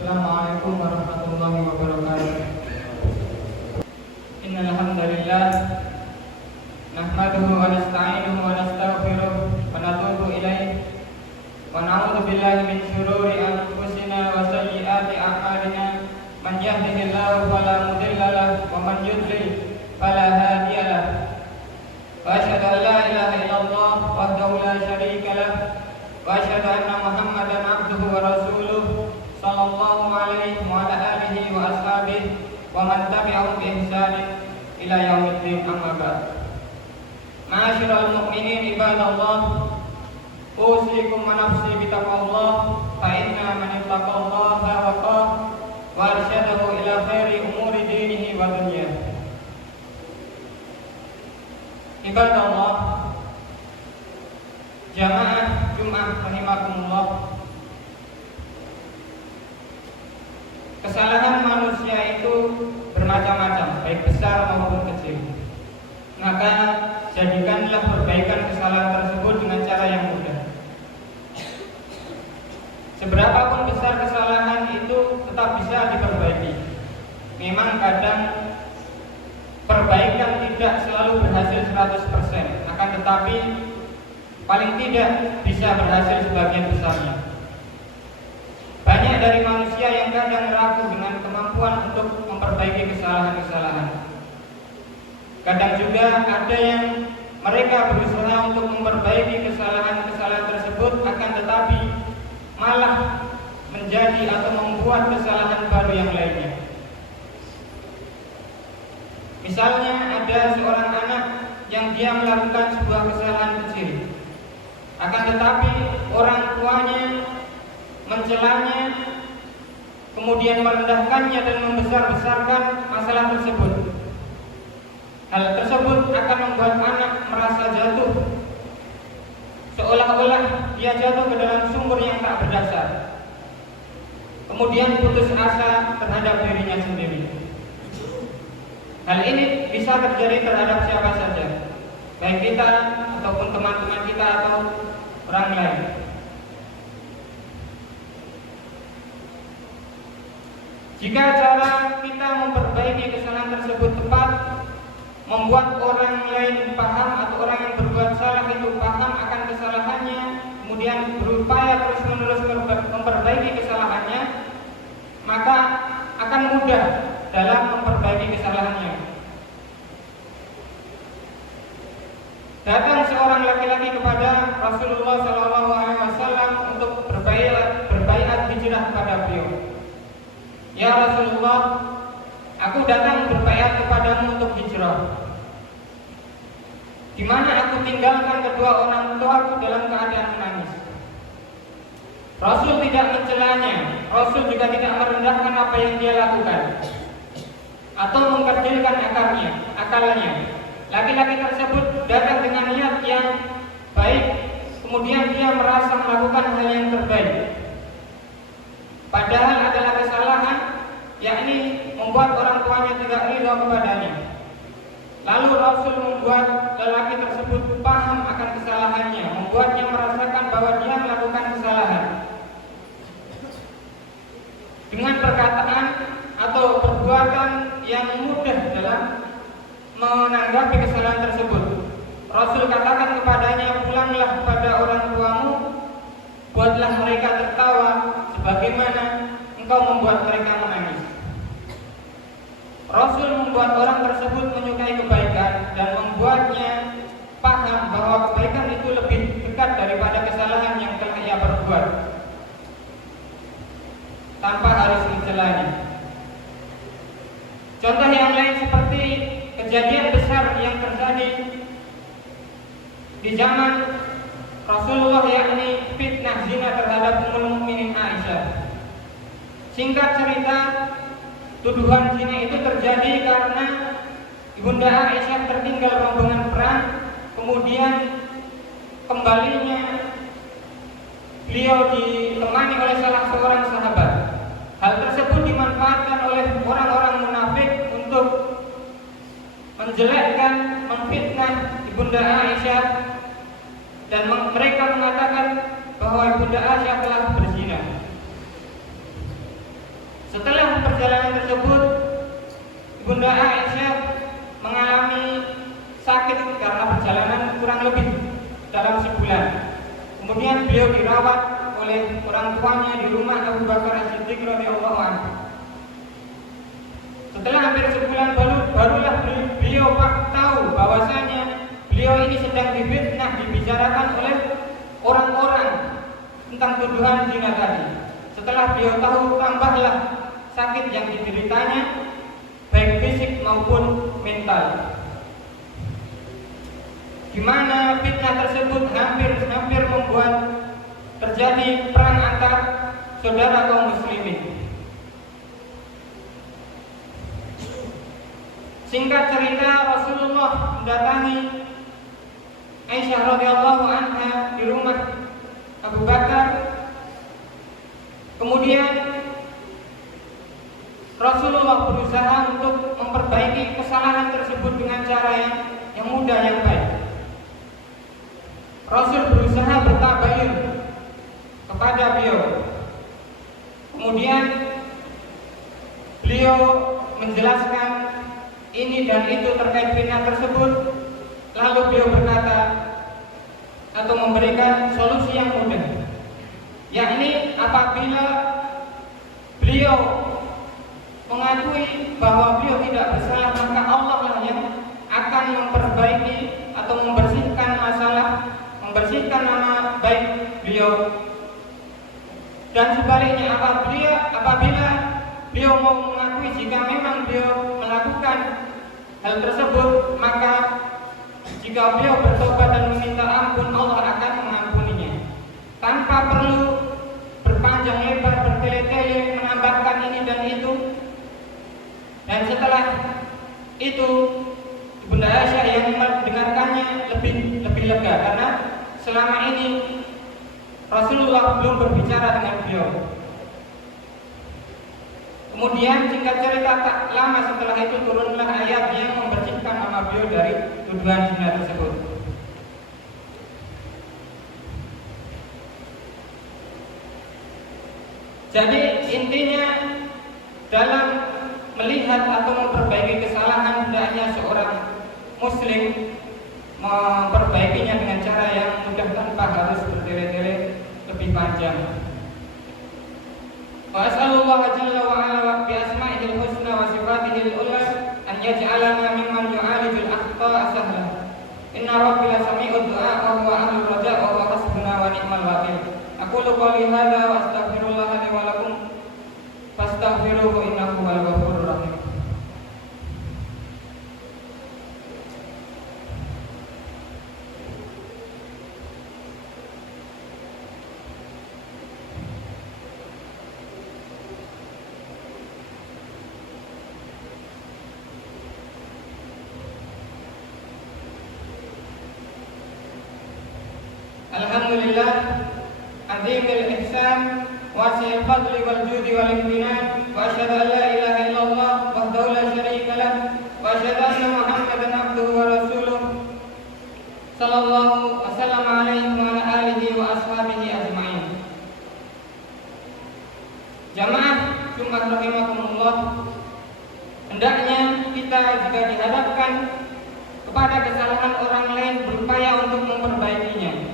Assalamualaikum warahmatullahi wabarakatuh. Innal hamdalillah nahmaduhu wa nasta'inuhu wa nastaghfiruh wa natubu ilaih wa na'udzu billahi min shururi anfusina wa sayyiati a'malina. Man yahdihillahu fala mudilla lahu wa man yudlil fala hadiya lahu. Wa asyhadu an la ilaha illallah wahdahu la syarika lahu wa asyhadu anna Muhammadan abduhu wa rasuluh sallallahu alaihi wa ala alihi wa ashabihi wa man tabi'ahum bi ihsanin ila yaumiddin, amma ba'd. Ma'asyiral mu'minin ibadallah, usikum wa nafsi bi taqwallah, fa inna man ittaqallaha waqah wa arsyadahu ila khairi umuri dinihi wa dunyah. Ibadallah, jamaah Jumat rahimakumullah, kesalahan manusia itu bermacam-macam, baik besar maupun kecil. Maka jadikanlah perbaikan kesalahan tersebut dengan cara yang mudah. Seberapapun besar kesalahan itu tetap bisa diperbaiki. Memang kadang perbaikan tidak selalu berhasil 100%, akan tetapi paling tidak bisa berhasil sebagian besarnya. Banyak dari manusia yang kadang ragu dengan kemampuan untuk memperbaiki kesalahan-kesalahan. Kadang juga ada yang mereka berusaha untuk memperbaiki kesalahan-kesalahan tersebut, akan tetapi malah menjadi atau membuat kesalahan baru yang lainnya. Misalnya ada seorang anak yang dia melakukan sebuah kesalahan kecil, akan tetapi orang tuanya mencelanya, kemudian merendahkannya dan membesar-besarkan masalah tersebut. Hal tersebut akan membuat anak merasa jatuh, seolah-olah dia jatuh ke dalam sumur yang tak berdasar, kemudian putus asa terhadap dirinya sendiri. Hal ini bisa terjadi terhadap siapa saja, baik kita ataupun teman-teman kita atau orang lain. Jika cara kita memperbaiki kesalahan tersebut tepat, membuat orang lain paham atau orang yang berbuat salah itu paham akan kesalahannya, kemudian berupaya terus-menerus memperbaiki kesalahannya, maka akan mudah dalam memperbaiki kesalahannya. Datang seorang laki-laki kepada Rasulullah SAW untuk berbaiat hijrah kepada beliau. Ya Rasulullah, aku datang berbaiat kepadamu untuk hijrah. Di mana aku tinggalkan kedua orang tuaku dalam keadaan menangis. Rasul tidak mencelanya, Rasul juga tidak merendahkan apa yang dia lakukan atau mengkerdilkan akalnya. Laki-laki tersebut datang dengan niat yang baik, kemudian dia merasa melakukan hal yang terbaik, padahal adalah kesalahan, yakni membuat orang tuanya tidak ridha kepadanya. Lalu Rasul membuat lelaki tersebut paham akan kesalahannya, membuatnya merasakan bahwa dia melakukan kesalahan. Dengan perkataan atau perbuatan yang mudah dalam menanggapi kesalahan tersebut, Rasul katakan kepadanya, pulanglah kepada orang tuamu, buatlah mereka tertawa sebagaimana engkau membuat mereka menangis. Rasul membuat orang tersebut menyukai kebaikan dan membuatnya paham bahwa kebaikan itu lebih dekat daripada kesalahan yang telah ia perbuat, tanpa harus mencelanya. Contoh yang lain seperti kejadian besar yang terjadi di zaman Rasulullah, yakni fitnah zina terhadap Ummul Mukminin Aisyah. Singkat cerita, tuduhan zina itu terjadi karena Ibunda Aisyah tertinggal rombongan perang, kemudian kembalinya beliau ditemani oleh salah seorang sahabat. Hal tersebut dimanfaatkan oleh orang-orang munafik untuk menjelekkan, memfitnah Ibunda Aisyah, dan mereka mengatakan bahwa Ibunda Aisyah telah berzina. perjalanan tersebut Bunda Aisyah mengalami sakit karena perjalanan kurang lebih dalam sebulan. Kemudian beliau dirawat oleh orang tuanya di rumah Abu Bakar As-Siddiq radhiyallahu anhu. Setelah hampir sebulan barulah beliau tahu bahwasanya beliau ini sedang difitnah, dibicarakan oleh orang-orang tentang tuduhan zina tadi. Setelah beliau tahu, tambahlah sakit yang dideritanya, baik fisik maupun mental. Di mana fitnah tersebut hampir membuat terjadi perang antar saudara kaum muslimin. Singkat cerita, Rasulullah mendatangi Aisyah radhiyallahu anha di rumah Abu Bakar. Kemudian Rasulullah berusaha untuk memperbaiki kesalahan tersebut dengan cara yang mudah, yang baik. Rasul berusaha bertabayun kepada beliau. Kemudian beliau menjelaskan ini dan itu terkait fitnah tersebut. Lalu beliau berkata atau memberikan solusi yang mudah, yakni apabila beliau mengakui bahwa beliau tidak bersalah, maka Allah lah yang akan memperbaiki atau membersihkan masalah, membersihkan nama baik beliau. Dan sebaliknya apabila beliau mau mengakui jika memang beliau melakukan hal tersebut, maka jika beliau bertobat dan meminta ampun, Allah akan mengampuninya tanpa perlu berpanjang lebar, bertele-tele, menambahkan ini dan itu. Dan setelah itu Bunda Aisyah yang mendengarkannya lebih lega, karena selama ini Rasulullah belum berbicara dengan beliau. Kemudian singkat cerita, tak lama setelah itu turunlah ayat yang membersihkan nama beliau dari tuduhan zina tersebut. Jadi intinya dalam melihat atau memperbaiki kesalahan, hendaknya seorang muslim memperbaikinya dengan cara yang mudah tanpa harus bertele-tele lebih panjang. Wa as'alullah jalla wa ala bi asma'ihil husna wa sifatihil ula an yaj'alana mimman yu'alijul akhta'a sahla. Inna rabbi la sami'ud du'a wa huwa ahlur raja' wa huwa hasbuna wa ni'mal wakil. Aqulu qouli hadza wa astaghfirullah li wa lakum fastaghfiruhu innahu huwal ghafurur rahim. Alhamdulillah azimil ihsan wasi'il fadli wal judi wal imtinan, wa asyhadu an la ilaha illallah wahdahu la syarika lah, wa asyhadu anna Muhammadan abduhu wa rasuluh sallallahu wasallam alaihi wa ala alihi wa ashabihi ajma'in. Jamaah Jumat rahimakumullah, hendaknya kita jika dihadapkan kepada kesalahan orang lain berupaya untuk memperbaikinya.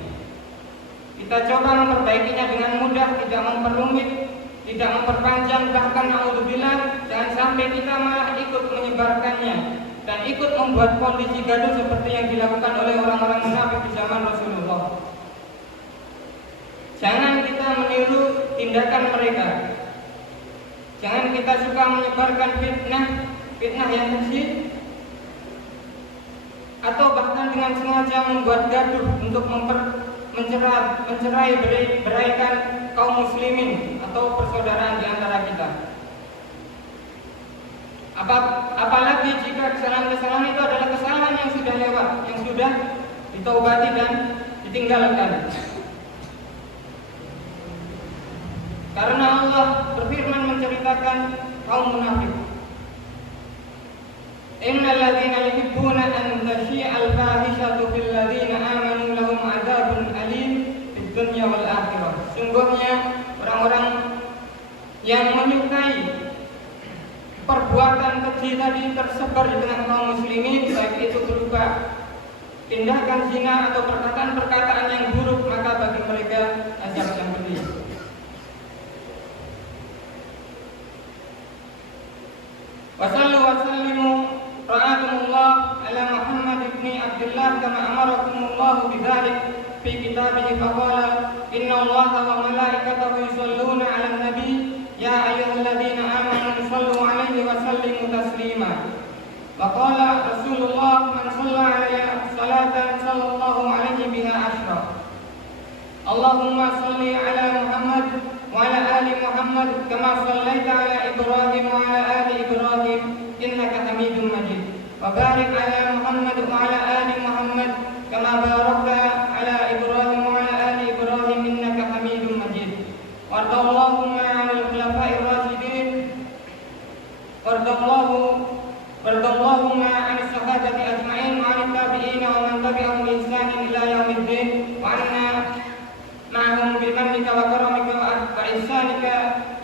Kita coba memperbaikinya dengan mudah, tidak memperumit, tidak memperpanjang, bahkan naudzubillah jangan sampai kita malah ikut menyebarkannya dan ikut membuat kondisi gaduh seperti yang dilakukan oleh orang-orang munafik di zaman Rasulullah. Jangan kita meniru tindakan mereka. Jangan kita suka menyebarkan fitnah yang kecil, atau bahkan dengan sengaja membuat gaduh untuk mencerai beraikan kaum muslimin atau persaudaraan di antara kita. Apalagi jika kesalahan-kesalahan itu adalah kesalahan yang sudah lewat, yang sudah ditaubati dan ditinggalkan. Karena Allah berfirman menceritakan kaum munafik, innal ladzina yuhibbuna an tashi'al fahishatu fil ladzina amanu lahum adzabun alim fid dunya wal akhirah. Sungguhnya orang-orang yang menyukai keji tadi tersebar di tengah kaum muslimin, baik itu berupa tindakan zina atau perkataan-perkataan yang buruk, maka bagi mereka azab yang pedih. Wasallu wasallimu ra'akumullah ala Muhammad ibn Abdullah kama amarakumullah bidzalik fi kitabih faqala inna Allaha wa malaikatahu yusalluna 'alan nabi ya ayyuhalladzina amanu sallu 'alaihi wa sallimu taslima. Wa qala Rasulullah man shalla 'alayya salatan sallallahu 'alaihi biha asyra. Allahumma shalli 'ala Muhammad wa 'ala ali Muhammad kama shallaita 'ala Ibrahim wa 'ala ali Ibrahim innaka Hamidum Majid. Wa barik 'ala Muhammad wa 'ala ali Muhammad kama barakta 'ala Ibrahim wa 'ala ali Ibrahim innaka Hamidum Majid. Wardallahumma 'anil khulafa'ir rasyidin wardallahumma 'anis sahabati ajma'in wa 'anit tabi'in wa man tabi'ahum bi ihsanin ila yaumiddin wa 'anna ma'ahum bi mannika wa karamika wa ihsanika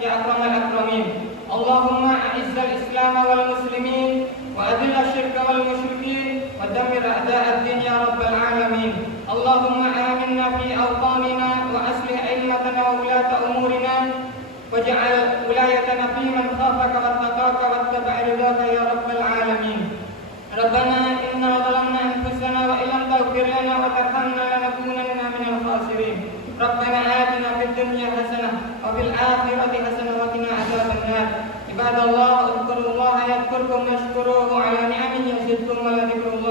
ya akramal akramin. Allahumma a'izzal Islam wal muslimin wa adhill asy-syirka wal musyrikin wa dammir a'da'ad-din ya rabbal alamin. Allahumma aminna fi awtanina wa aslih a'immatana wa ulata umurina waj'al wilayatana fi man khafaka wattaqaka wattaba'a ridaka ya rabbal alamin. Rabbana inna zalamna anfusana wa illam taghfir lana wa tarhamna lanakunanna minal khasirin. Rabbana atina fid dunya hasanah wa fil akhirati hasanah wa qina adzabannar. Ibadallah, udhkurullaha yadhkurkum washkuruhu ala ni'amihi yazidkum wa la dhikrullahi